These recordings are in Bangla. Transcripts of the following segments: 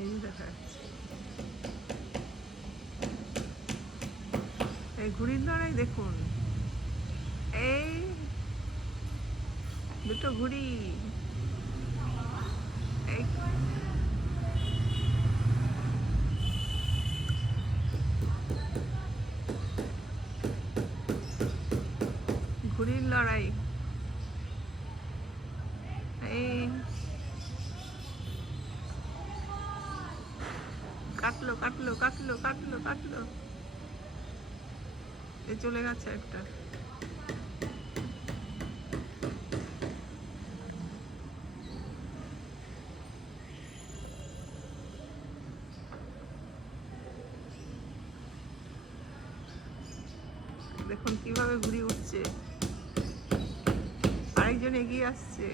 এই যে দেখা যাচ্ছে, এই ঘুড়ির লড়াই দেখুন, এই দুটো ঘুড়ি, এই ঘুড়ির লড়াই, এই কাটলো কাটলো কাটলো কাটলো কাটলো, এই চলে গেছে একটা। দেখুন কিভাবে ঘুড়ি উঠছে, আরেকজন এগিয়ে আসছে,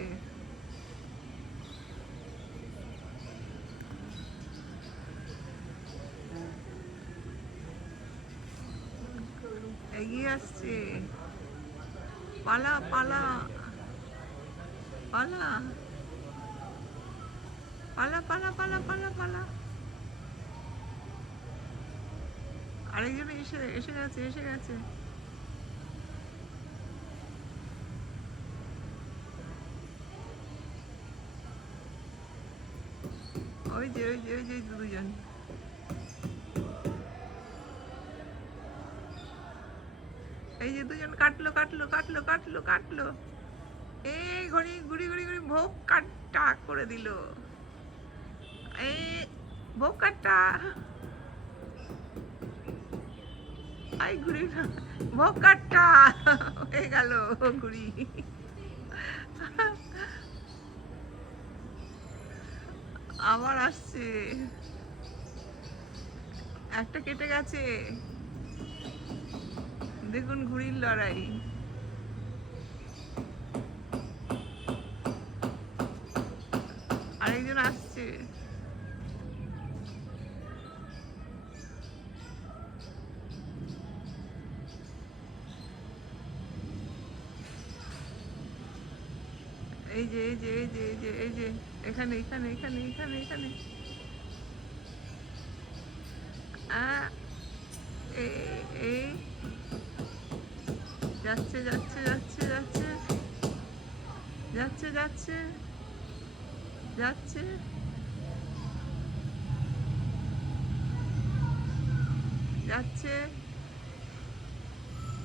এগিয়ে আসছে, পালা পালা পালা পালা পালা পালা পালা পালা, আরেকজন এসে এসে গেছে এসে গেছে, ওই যে ওই যে ওই যে দুজন, এই যে দুজন কাটলো কাটলো কাটলো কাটলো কাটলো, এই ঘড়ি ঘুড়ি ঘুড়ি ঘুড়ি ভোগ কাটটা করে দিল, এই ভোগ কাটটা, এই ঘুড়ি ভোগ কাটটা হয়ে গেল ঘুড়ি, আবার আসছে, একটা কেটে গেছে, দেখুন ঘুড়ির লড়াই, আরেকজন আসছে, এই যে এই যে এই যে এই যে এই যে এখানে এখানে এখানে এখানে এখানে, এই যাচ্ছে যাচ্ছে যাচ্ছে যাচ্ছে যাচ্ছে যাচ্ছে যাচ্ছে, যাচ্ছে,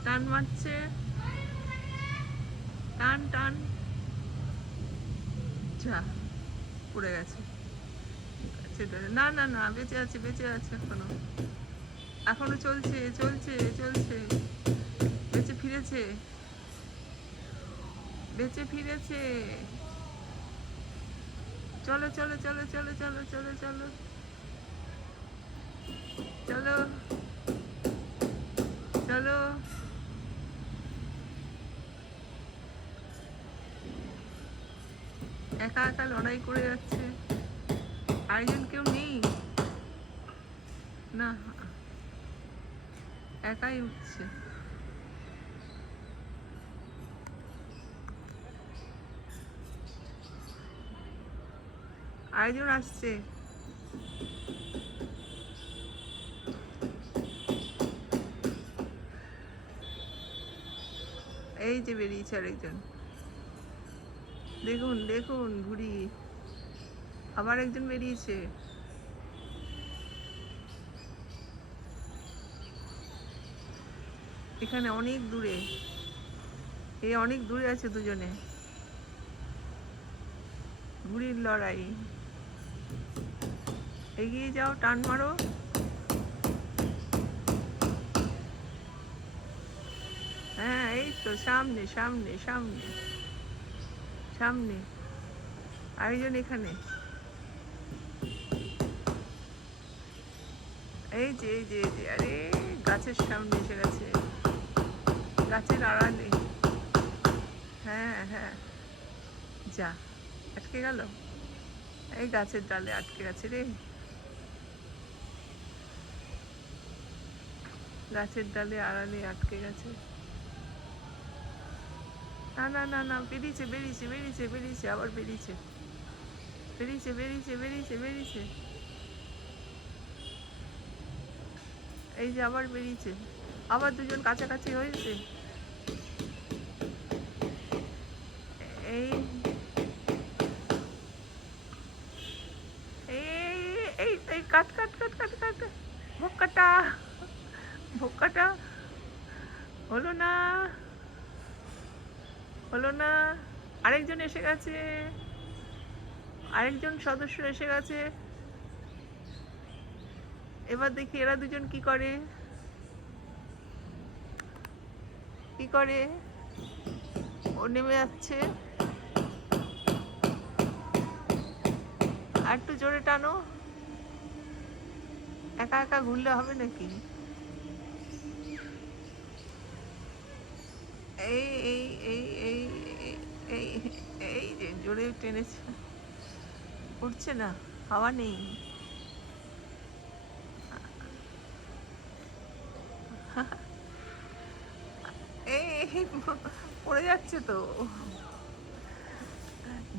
টান মারছে, টান টান, যা পড়ে গেছে, না না না বেঁচে আছে বেঁচে আছে, এখনো এখনো চলছে চলছে চলছে, বেঁচে ফিরেছে বেঁচে ফিরেছে, চলো চলো চলো চলো চলো চলো চলো চলো চলো, একা একা লড়াই করে যাচ্ছে, আরেকজন কেউ নেই, না একাই উঠছে, আরেকজন আসছে, এই যে বেরিয়েছে আরেকজন, দেখুন দেখুন ঘুড়ি, আবার একজন বেরিয়েছে, এখানে অনেক দূরে, এই অনেক দূরে আছে দুজনে, ঘুড়ির লড়াই, এগিয়ে যাও টান মারো, হ্যাঁ এই তো সামনে সামনে সামনে সামনে, আরেকজন এখানে, এই যে এই যে এই যে, আরে গাছের সামনে এসে গেছে, গাছের আড়ালে, হ্যাঁ হ্যাঁ, যা আটকে গেল, এই গাছের ডালে আটকে গেছে রে, গাছের ডালে আড়ালে আটকে গেছে, না না না না বেরিয়েছে বেরিয়েছে বেরিয়েছে বেরিয়েছে, আবার বেরিয়েছে বেরিয়েছে বেরিয়েছে বেরিয়েছে বেরিয়েছে, এই যে আবার বেরিয়েছে, আবার দুজন কাছাকাছি হয়েছে। এই এই এই এই কাট কাট কাট কাট কাট, ভোক্কাটা ভোক্কাটা হলো না, হলো না। আরেকজন এসে গেছে, আরেকজন সদস্য এসে গেছে। এবার দেখি এরা দুজন কি করে, কি করে। ও নেমে যাচ্ছে, আর একটু জোরে টানো। একা একা ঘুরলে হবে নাকি? এই এই এই এই এই এই যে জোরে টেনেছে, উঠছে না, হাওয়া নেই। এই পড়ে যাচ্ছে তো,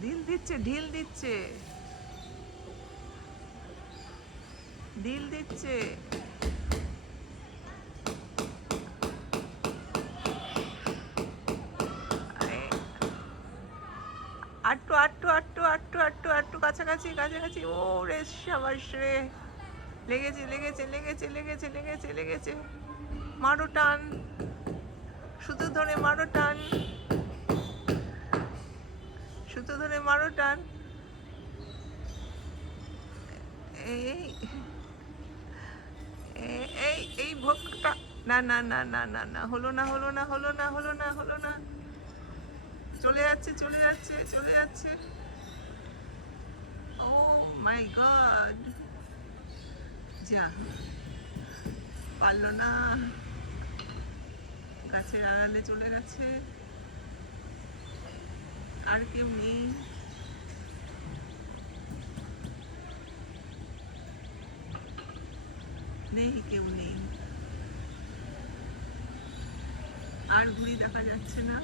ঢিল দিচ্ছে, ঢিল দিচ্ছে, ঢিল দিচ্ছে। আটটু আটটু আটটু আটটু আটটু আটটু, কাছাকাছি কাছাকাছি। ও রে সাবাস রে, লেগেছে লেগেছে লেগেছে লেগেছে লেগেছে লেগেছে। মারো টান, সুতো ধরে মারো টান, সুতো ধরে মারো টান। এই এই এই ভোগটা, না না না না না না, হলো না হলো না হলো না হলো না হলো না। চলে যাচ্ছে চলে যাচ্ছে চলে যাচ্ছে। ও মাই গড, যা পারলো না, গাছের আড়ালে চলে গেছে। আর কেউ নেই, নেই কেউ নেই, আর ঘুড়ি দেখা যাচ্ছে না।